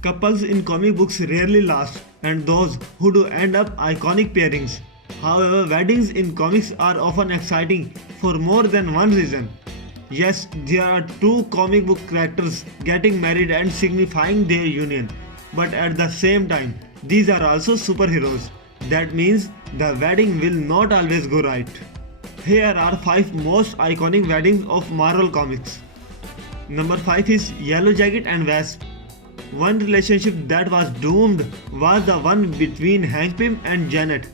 Couples in comic books rarely last, and those who do end up iconic pairings. However, weddings in comics are often exciting for more than one reason. Yes, there are two comic book characters getting married and signifying their union, but at the same time, these are also superheroes. That means the wedding will not always go right. Here are 5 most iconic weddings of Marvel Comics. Number 5 is Yellow Jacket and Wasp. One relationship that was doomed was the one between Hank Pym and Janet.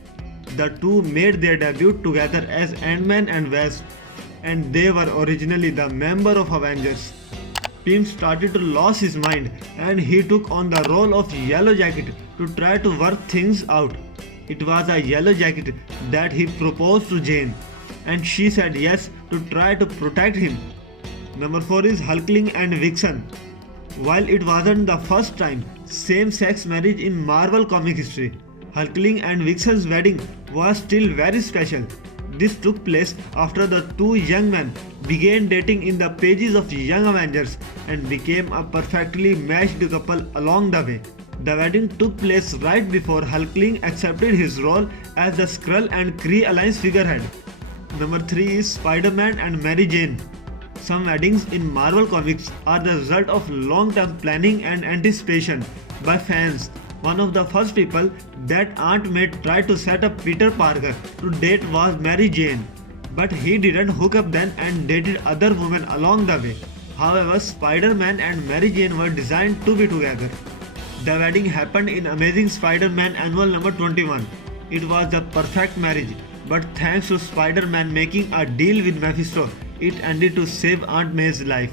The two made their debut together as Ant-Man and Wasp, and they were originally the member of Avengers. Pym started to lose his mind and he took on the role of Yellow Jacket to try to work things out. It was a Yellow Jacket that he proposed to Jane, and she said yes to try to protect him. Number 4 is Hulkling and Vixen. While it wasn't the first time same-sex marriage in Marvel comic history, Hulkling and Vixen's wedding was still very special. This took place after the two young men began dating in the pages of Young Avengers and became a perfectly matched couple along the way. The wedding took place right before Hulkling accepted his role as the Skrull and Kree Alliance figurehead. Number 3 is Spider-Man and Mary Jane. Some weddings in Marvel Comics are the result of long-term planning and anticipation by fans. One of the first people that Aunt May tried to set up Peter Parker to date was Mary Jane, but he didn't hook up then and dated other women along the way. However, Spider-Man and Mary Jane were designed to be together. The wedding happened in Amazing Spider-Man Annual number 21. It was the perfect marriage, but thanks to Spider-Man making a deal with Mephisto, it ended to save Aunt May's life.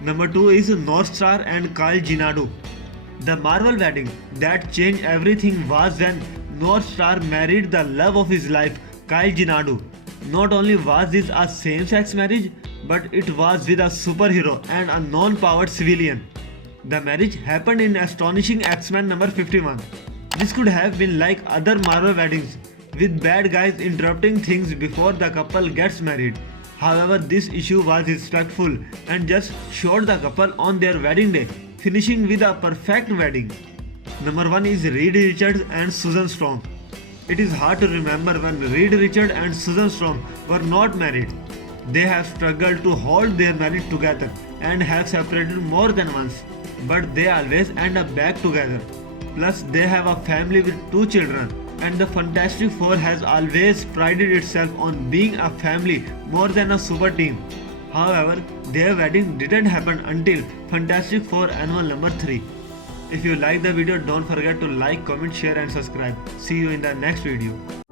Number 2 is North Star and Kyle Jinadu. The Marvel wedding that changed everything was when North Star married the love of his life, Kyle Jinadu. Not only was this a same-sex marriage, but it was with a superhero and a non-powered civilian. The marriage happened in Astonishing X-Men number 51. This could have been like other Marvel weddings, with bad guys interrupting things before the couple gets married. However, this issue was respectful and just showed the couple on their wedding day, finishing with a perfect wedding. Number 1 is Reed Richards and Susan Storm. It is hard to remember when Reed Richards and Susan Storm were not married. They have struggled to hold their marriage together and have separated more than once, but they always end up back together. Plus, they have a family with 2 children, and the Fantastic Four has always prided itself on being a family more than a super team. However, their wedding didn't happen until Fantastic Four Annual number 3. If you like the video, don't forget to like, comment, share and subscribe. See you in the next video.